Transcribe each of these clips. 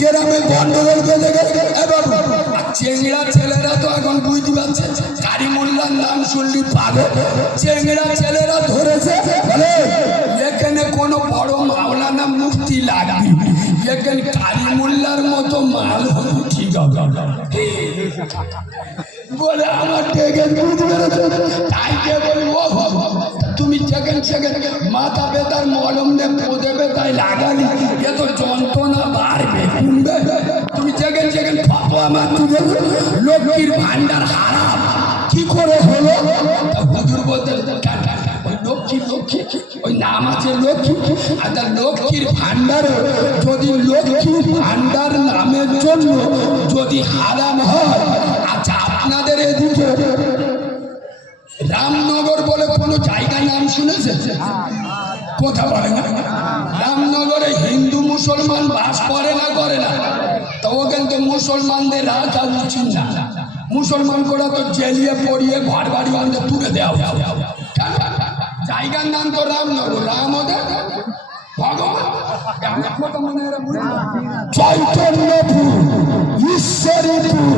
গ্রামে গন্ডগোল বেঁধে গেছে এ চেংড়া ছেলেরা তো এখন বুঝতে পারছে কারি মোল্লার নাম শুনলি পাবে চেংড়া ছেলেরা ধরেছে এখানে কোনো বড় মাওলানা মুক্তি লাগবে। এখানে কারি মোল্লার মতো মাল ঠিক বলে আমার টেকে বুঝতে পেরেছ তাই কে বলি ও বাবা, তুমি সেকেন্ড সেকেন্ড মাথা বেতার মলম নে পোদে লাগালি। এ তো যন্ত্রণা বাড়বে কমবে তুমি সেকেন্ড সেকেন্ড ফটোয়া মারতে দেবে লক্ষ্মীর ভান্ডার হারাম। কি করে হলো? হুজুর বলতে "কেন, কেন, কেন, ওই নাম আছে ভান্ডার নামের জন্য যদি হারাম হয় আচ্ছা আপনাদের এদিকে রামনগর কোনো জায়গার নাম শুনেছে কথা বলে না। রামনগরে হিন্দু মুসলমান বাস করে না করে না। তো ওখানে তো মুসলমানদের রাখা উচিত না মুসলমান করে তো জেলিয়ে পড়িয়ে ঘর বাড়ি আমাদের তুলে দেওয়া। জায়গার নাম তো রামনগর। রাম ওদের। চৈতন্যপুর ঈশ্বরীপুর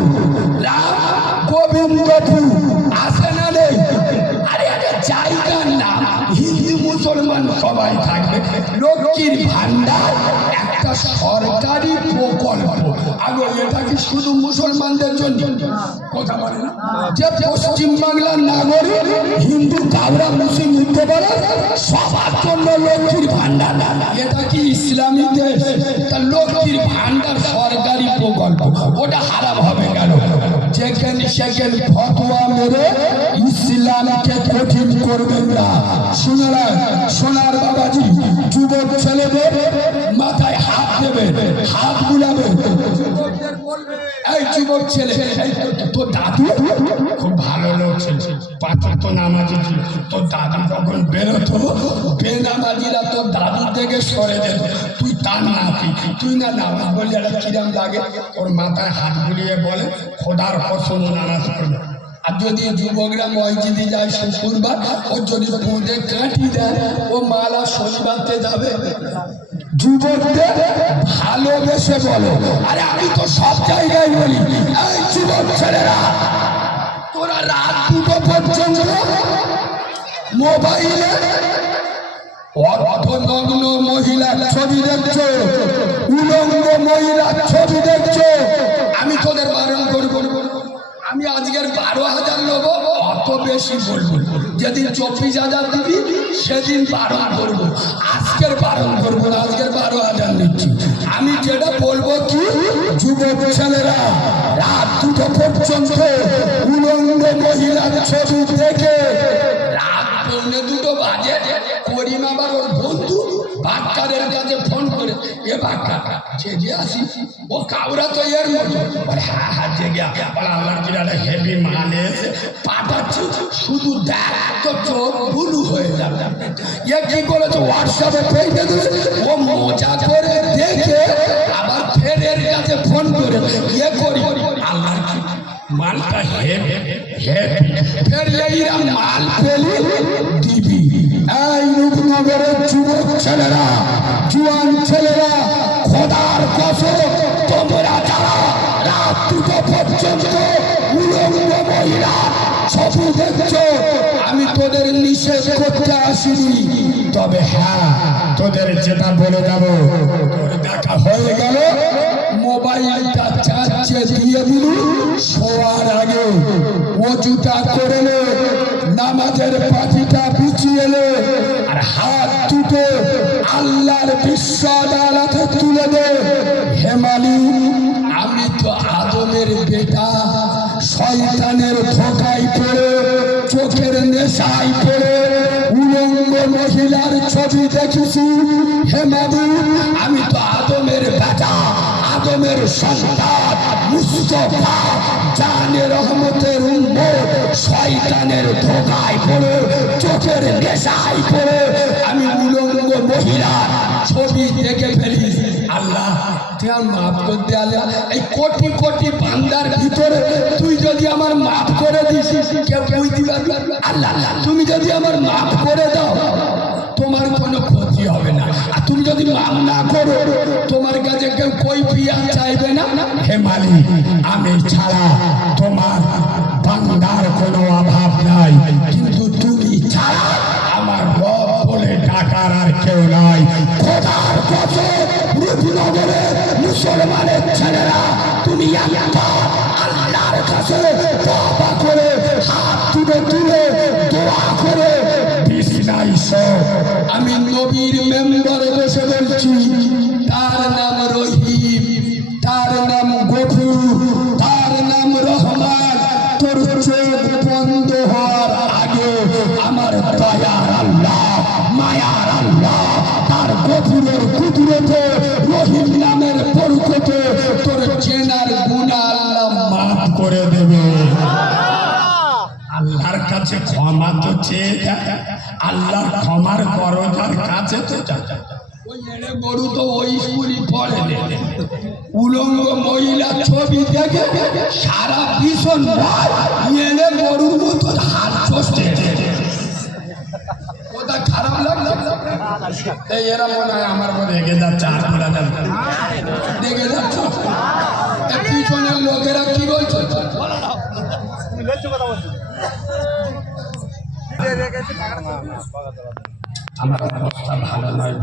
সবাই থাকবে। লক্ষ্মীর ভান্ডার একটা সরকারি প্রকল্প। আগে এটা কি শুধু মুসলমানদের জন্য। কথা বলে না? যে পশ্চিম বাংলার নাগরিক, হিন্দু কাবরা মুসলিম নিতে পারে সবার জন্য লক্ষ্মীর ভান্ডার এটা কি ইসলামী দেশ। তা লক্ষ্মীর ভান্ডার সরকারি প্রকল্প। ওটা হারাম হবে কেন? যেখানে সেখানে ফতোয়া মেরে ইসলামকে কঠিন করবেন না। শুনলেন সোনার বাবাজি, যুবক ছেলেদের মাথায় হাত দেবে হাত বুলাবে তোর দাদু? তোর থেকে সরে তুই তার নাতি তুই না নামাজ বললে একটা কিরাম লাগে। তোর মাথায় হাত বুলিয়ে বলে, খোদার কসম নামাজ পড়বে। আর যদি যুবকরা মসজিদে যায় শুক্রবার, ও যদি পোঁদে কাটি দেয়, ও মালা শনিবারতে যাবে। যুবকদের ভালোবেসে বলো। আরে আমি তো সব জায়গায় বলি, এই যুবক ছেলেরা, তোরা রাত দুটো পর্যন্ত মোবাইলে অর্ধনগ্ন মহিলার ছবি দেখছ? উলঙ্গ মহিলার ছবি দেখছ? আমি তোদের বারণ করব। আমি আজকের বারো হাজার নেব, অত বেশি বলব যেদিন চব্বিশ হাজার দিবি, সেদিন বারণ করব। আজকের বারণ করব না, আজকের বারো হাজার নিচ্ছি। আমি যেটা বলব কি, যুবক ছেলেরা, রাত দুটো পর্যন্ত উলঙ্গ মহিলার ছবি দেখে পৌনে দুটো বাজে। করিম ওর বন্ধু। বাক্কারের কাছে ফোন করে, এ বাক্কা আসি ও কাউরা তো এর মতো। হ্যাঁ হ্যাঁ জেগে হেভি পাঠাচ্ছি। শুধু দেখ তো চোখ বুলু হয়ে যাবে। এ কি করেছে? হোয়াটসঅ্যাপে পেয়ে ও মজা করে দেখে আবার ফের কাছে ফোন করে ইয়ে করি। মালটা হেভি হেভি ফের এইরা মাল পেলি দিবি। এই রূপনগরের যুবক ছেলেরা, জুয়ান ছেলেরা, খোদার কসম, তোমরা যারা রাত পর্যন্ত উলঙ্গ মহিলা ছবি দেখছ, আমি তোদের নিষেধ করতে আসিনি। তবে হ্যাঁ তোদের যেটা বলে তোর দেখা হয়ে গেল। মোবাইলটা চাচ্ছে দিয়ে দিলি বিশ্ব আদালতে তুলে দে হেমালি, আমি তো আদমের বেটা, শয়তানের ধোকায় পড়ে, চোখের নেশায় পড়ে, উলঙ্গ মহিলার ছবি দেখেছি। হেমালি, আমি তো আদমের বেটা, আদমের সন্তান, মুস্তফা। জানে রহমতের উম্মত শয়তানের ধোকায় পড়ে, চোখের নেশায় পড়ে। আমি উলঙ্গ মহিলার ছবি দেখে ফেলি। আল্লাহ তুই আমার মাফ করতে আল্লাহ, এই কোটি কোটি বান্দার ভিতরে তুই যদি আমার মাফ করে দিস, কেউ বুঝতে পারবি আল্লাহ, তুমি যদি আমার মাফ করে দাও তোমার কোনো ক্ষতি হবে না। আর তুমি যদি মাল না করো, তোমার কাছে কেউ কই পিয়া চাইবে না? হে মালিক, আমি ছাড়া তোমার বান্দার কোনো অভাব নাই। কিন্তু তুমি ছাড়া আমার রব বলে ডাকার আর কেউ নাই। খোদার কাছে রূপনগরে মুসলমানের ছেলেরা, তুমি আল্লাহর কাছে নবীর মেম্বারে বসে বলছি, তার নাম রহিম, তার নাম গফুর, তার নাম রহমান। তোর চোখ বন্ধ হওয়ার আগে আমার দয়ার আল্লাহ, মায়ার আল্লাহ, তার গফুরের কুদরতে, রহিম নামের পরকতে তোর চেনার গুণা আল্লাহ মাফ করে দেবে। আল্লাহর কাছে ক্ষমা তো চেয়ে যা। আল্লাহর ক্ষমার করজার কাছে তো গরু তো ওই স্কুলই পড়ে। উলঙ্গ মহিলা ছবি দেখে সারা ভীষণ এড়ে গরুর মতো হাত খারাপ লাগছে। এই এরা মনে হয় আমার মনে এগে যাচ্ছে আর কোথা যাচ্ছে? পিছনের লোকেরা কি বলছে। আমার অবস্থা ভালো নয়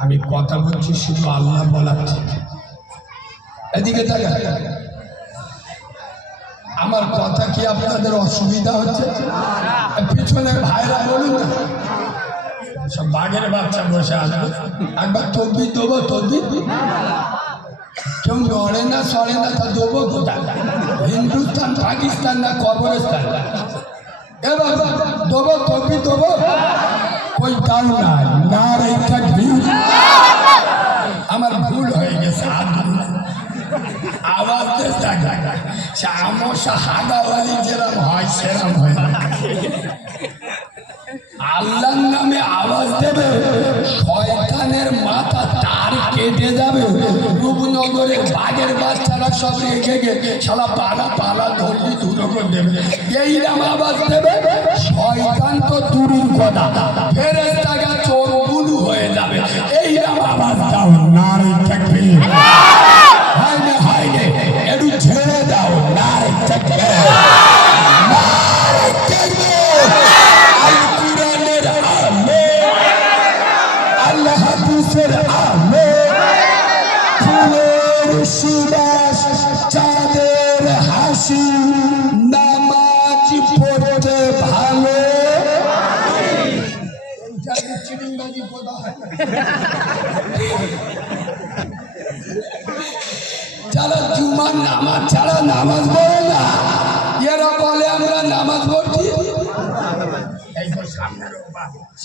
আমি কথা বলছি শুধু আল্লাহ বলাচ্ছি এদিকে আমার কথা কি আপনাদের অসুবিধা হচ্ছে? পিছনে ভাইরা বলুন সব বাঘের বাচ্চা বসে আসবে একবার তবি দেবো, তবি। কেউ নড়ে না, সরে না, তা দেবো কোথায়? হিন্দুস্তান, পাকিস্তান না কবরস্তান এবার দেবো তবি দেবো ওই দাও না না রে তাকবীর। আমার ভুল হয়ে গেছে। আওয়াজ সে আমসা হাগাওয়ালি যেরম হয়, সেরম হয় আল্লাহর নামে আওয়াজ দেবে রূপনগরে বাঘের বাচ্চারা সব রেখে গে সালা পালা পালা ধরলি দূর করে দেবে। এই নাম আওয়াজ দেবে, শয়তান তো দূরের কথা। ফেরেস্তাগা চোর হয়ে যাবে। এই নাম আওয়াজ দাও, নারী থাকবে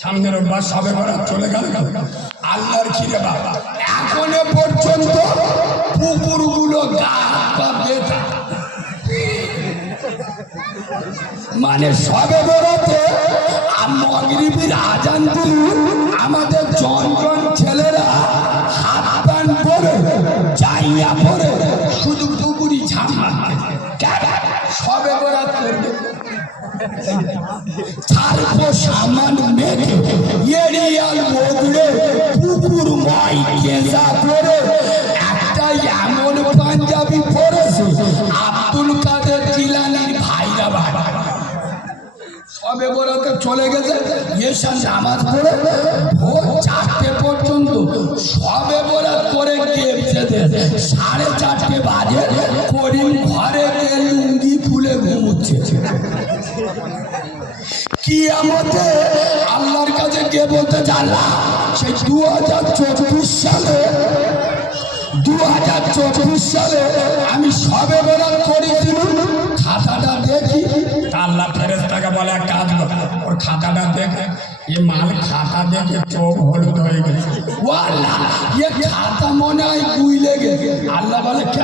সামনের রোববার সবে বরাত চলে গেল আল্লাহর খিরে বাবা এখনও পর্যন্ত পুকুরগুলো গা। মানে সবে বেরোতে মগরিবির আজান দিল আমাদের জন ছেলেরা হাত প্যান্ট পরে চাইয়া পরে শুধু পুকুরি কেন? সবে ছাড়বো সামান মেঘে এরিয়াল মোগড়ে পুকুর মাই কেজা করে একটা এমন পাঞ্জাবি পরেছে, আব্দুল কাদের জিলানির ভাইরা ভাই। সবে বরাতে চলে গেছে এসা নামাজ পড়ে ভোর চারটে পর্যন্ত সবে বরাত করে গেছে সাড়ে চারটে বাজে করিম ঘরে লুঙ্গি ফুলে ঘুমুচ্ছে। কি আমাতে আল্লাহর কাছে কে বলতে জানলা? সেই দু হাজার চব্বিশ সালে দু হাজার চব্বিশ সালে আমি সবে বেড়াত করেছিলাম। খাতাটা দেখি। আল্লাহ ফেরেস্তাকে বলে এক কাজ কর ওর খাতাটা দেখে। এ মাল খাতা দেখে চোখ হলুদ হয়ে গেছে। ও আল্লাহ এ খাতা মনে হয় গুইলে গেছে। আল্লাহ বলে কে?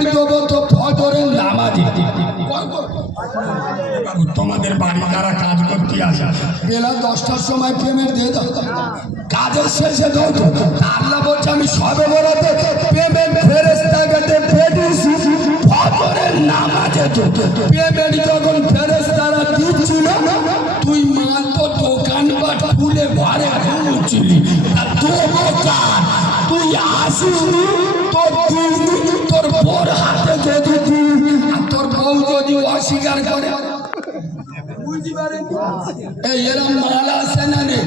পেমেন্ট দেবো তো ফজরের নামাজে। তোমাদের বাড়ি যারা কাজ করতে আসে বেলা দশটার সময় প্রেমের দিয়ে দাও। কাজের শেষে দাও তো। আল্লাহ বলছে আমি সবে বরাতে পেমেন্ট ফেরেস্তাকে পেটিছি ফজরের নামাজে তো। পেমেন্ট যখন ফেরেস্তারা অস্বীকার করে। এরম মাল আছে না রে?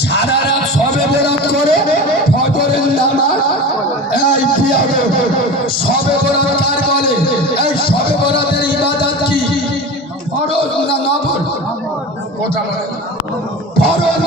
সারা রাত সবে বেরাত করে, ফজরের নামাজ। এই পিয়াবে সবে বরাত কার বলে? এই সবে বরাতের ইবাদত কি? ফরজ না নফল? ফরজ